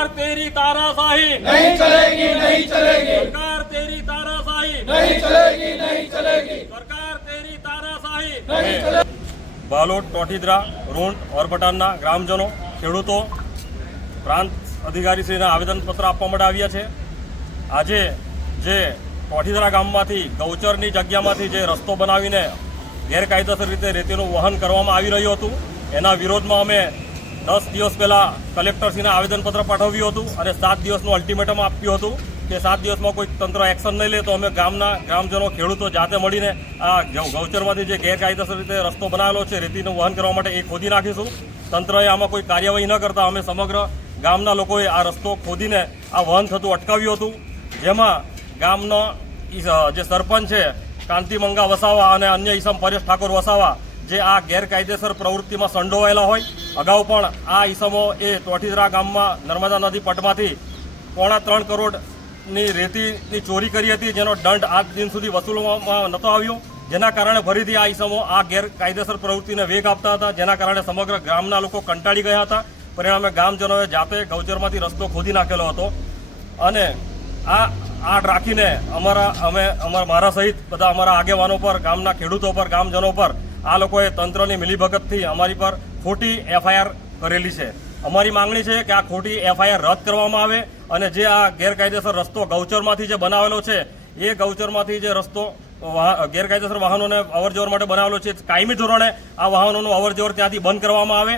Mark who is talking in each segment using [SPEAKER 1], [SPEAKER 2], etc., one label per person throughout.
[SPEAKER 1] तानाशाही
[SPEAKER 2] नहीं चलेगी नहीं चलेगी
[SPEAKER 1] सरकार तेरी तानाशाही
[SPEAKER 2] नहीं चलेगी नहीं चलेगी
[SPEAKER 1] સરકાર તેરી તાનાશાહી
[SPEAKER 2] नहीं चलेगी
[SPEAKER 3] બાલોદ ટોટીદરા રોણ ઓરબટાનના ગ્રામજનો ખેડૂતો પ્રાંત અધિકારીશ્રીને આવેદનપત્ર આપવા માટે આવ્યા છે આજે જે ટોટીદરા ગામમાંથી ગૌચરની જગ્યામાંથી જે રસ્તો બનાવીને ગેરકાયદેસર રીતે રેતીનું વહન કરવામાં આવી રહ્યું હતું એના વિરોધમાં અમે દસ દિવસ પહેલાં કલેક્ટરશ્રીને આવેદનપત્ર પાઠવ્યું હતું અને સાત દિવસનું અલ્ટિમેટમ આપ્યું હતું કે સાત દિવસમાં કોઈ તંત્ર એક્શન નહીં લે તો અમે ગામના ગ્રામજનો ખેડૂતો જાતે મળીને આ ગૌચરમાંથી જે ગેરકાયદેસર રીતે રસ્તો બનાવેલો છે રેતીનું વહન કરવા માટે એ ખોદી નાખીશું તંત્રએ આમાં કોઈ કાર્યવાહી ન કરતા અમે સમગ્ર ગામના લોકોએ આ રસ્તો ખોદીને આ વહન થતું અટકાવ્યું હતું જેમાં ગામનો જે સરપંચ છે કાંતિ મંગા વસાવા અને અન્ય ઈસમ પરેશ ઠાકોર વસાવા જે આ ગેરકાયદેસર પ્રવૃત્તિમાં સંડોવાયેલા હોય અગાઉ પણ આ ઈસમો એ ટોઠીદરા ગામમાં નર્મદા નદી પટમાંથી પોણા ત્રણ કરોડની રેતીની ચોરી કરી હતી જેનો દંડ આજ દિન સુધી વસૂલવામાં નહોતો આવ્યો જેના કારણે ફરીથી આ ઈસમો આ ગેરકાયદેસર પ્રવૃત્તિને વેગ આપતા હતા જેના કારણે સમગ્ર ગામના લોકો કંટાળી ગયા હતા પરિણામે ગામજનોએ જાતે ગૌચરમાંથી રસ્તો ખોદી નાખેલો હતો અને આ આડ રાખીને અમારા અમે અમારા મારા સહિત બધા અમારા આગેવાનો પર ગામના ખેડૂતો પર ગામજનો પર આ લોકોએ તંત્રની મિલીભગતથી અમારી પર ખોટી એફઆઈઆર કરેલી છે અમારી માંગણી છે કે આ ખોટી એફઆઈઆર રદ કરવામાં આવે અને જે આ ગેરકાયદેસર રસ્તો ગૌચરમાંથી જે બનાવેલો છે એ ગૌચરમાંથી જે રસ્તો ગેરકાયદેસર વાહનોને અવરજવર માટે બનાવેલો છે કાયમી ધોરણે આ વાહનોનું અવરજવર ત્યાંથી બંધ કરવામાં આવે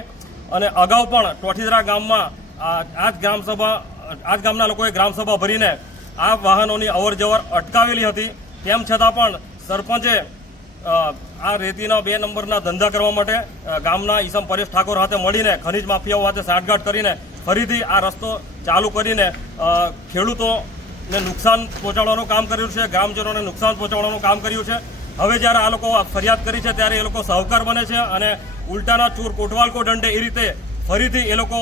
[SPEAKER 3] અને અગાઉ પણ ટોઠીદરા ગામમાં આ જ ગ્રામસભા આ જ ગામના લોકોએ ગ્રામસભા ભરીને આ વાહનોની અવરજવર અટકાવેલી હતી તેમ છતાં પણ સરપંચે આ રેતીના બે નંબરના ધંધા કરવા માટે ગામના ઈસમ પરેશ ઠાકોર સાથે મળીને ખનીજ માફિયાઓ સાથે સાંઠગાંઠ કરીને ફરીથી આ રસ્તો ચાલુ કરીને ખેડૂતોને નુકસાન પહોંચાડવાનું કામ કર્યું છે ગ્રામજનોને નુકસાન પહોંચાડવાનું કામ કર્યું છે હવે જ્યારે આ લોકો ફરિયાદ કરી છે ત્યારે એ લોકો સહકાર બને છે અને ઉલટાના ચૂર કોટવાલકો દંડે એ રીતે ફરીથી એ લોકો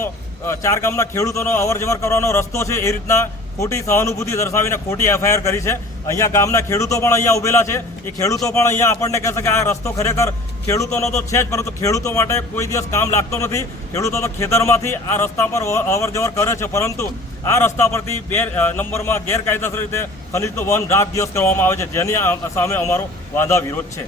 [SPEAKER 3] ચાર ગામના ખેડૂતોનો અવર કરવાનો રસ્તો છે એ રીતના ખોટી સહાનુભૂતિ દર્શાવીને ખોટી એફઆઈઆર કરી છે અહીંયા ગામના ખેડૂતો પણ અહીંયા ઉભેલા છે એ ખેડૂતો પણ અહીંયા આપણને કહેશે કે આ રસ્તો ખરેખર ખેડૂતોનો તો છે જ પરંતુ ખેડૂતો માટે કોઈ દિવસ કામ લાગતો નથી ખેડૂતો તો ખેતરમાંથી આ રસ્તા પર અવરજવર કરે છે પરંતુ આ રસ્તા પરથી બે નંબરમાં ગેરકાયદેસર રીતે ખનીજનું વન રાખ દિવસ કરવામાં આવે છે જેની સામે અમારો વાંધા વિરોધ છે